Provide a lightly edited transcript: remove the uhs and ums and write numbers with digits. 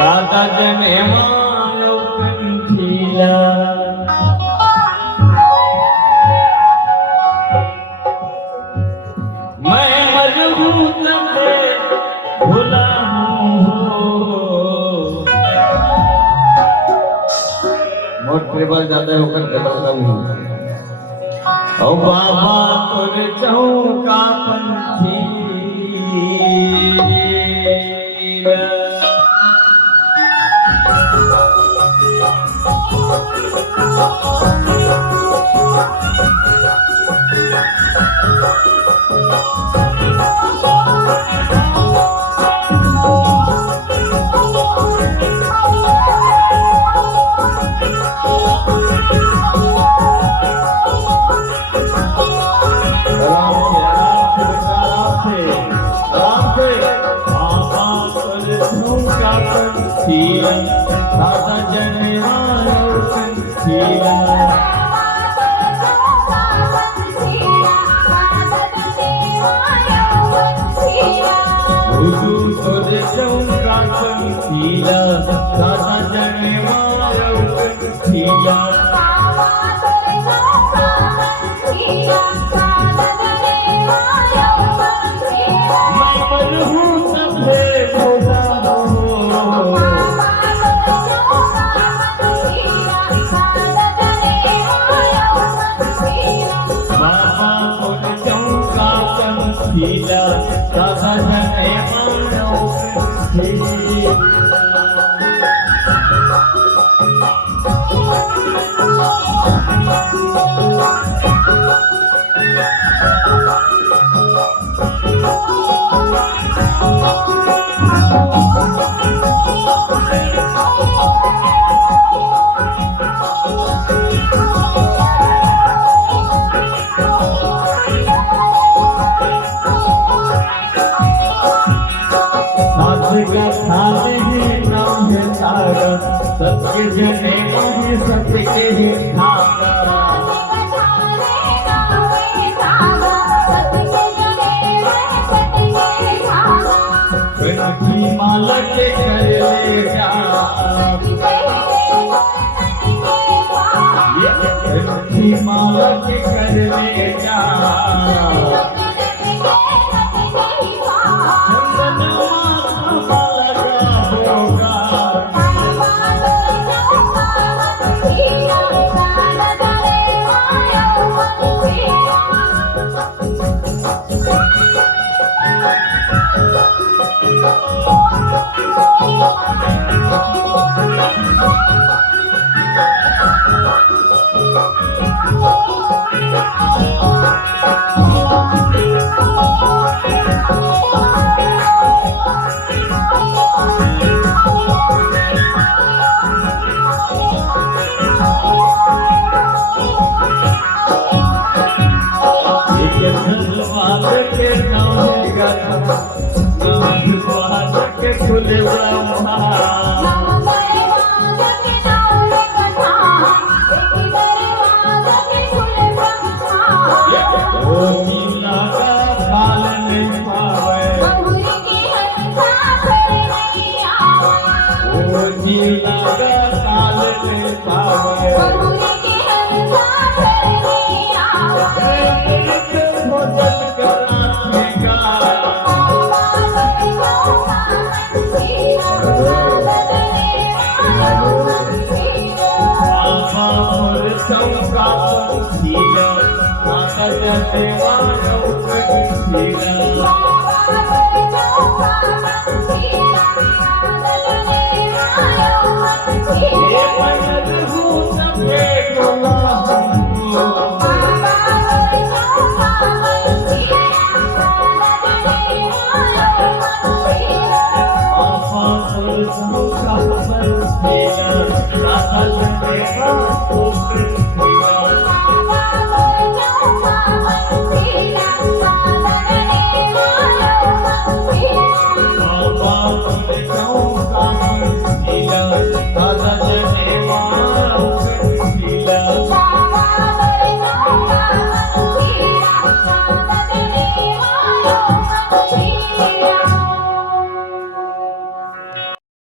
राधा जने मानो कंठीला मैं मजबूर तबे भुला मोटे बाल ज्यादा होकर गलत हूँ ओ बाबा तुझ चौका पंथी राधा जने मानो कंठीला तुझे चौका कंठीला राधा जने मानो कंठीला मैं बलहू तबे भोला लीला राधा जने मानो कंठीला सत्य जने माने सत्य के ही ठाका कंठी माला के कर ले जा कंठी माला के कर ले जा खुले ब्रह्मा ओ नीला का थाल में पावे ओ नीला का थाल में पावे Thank you.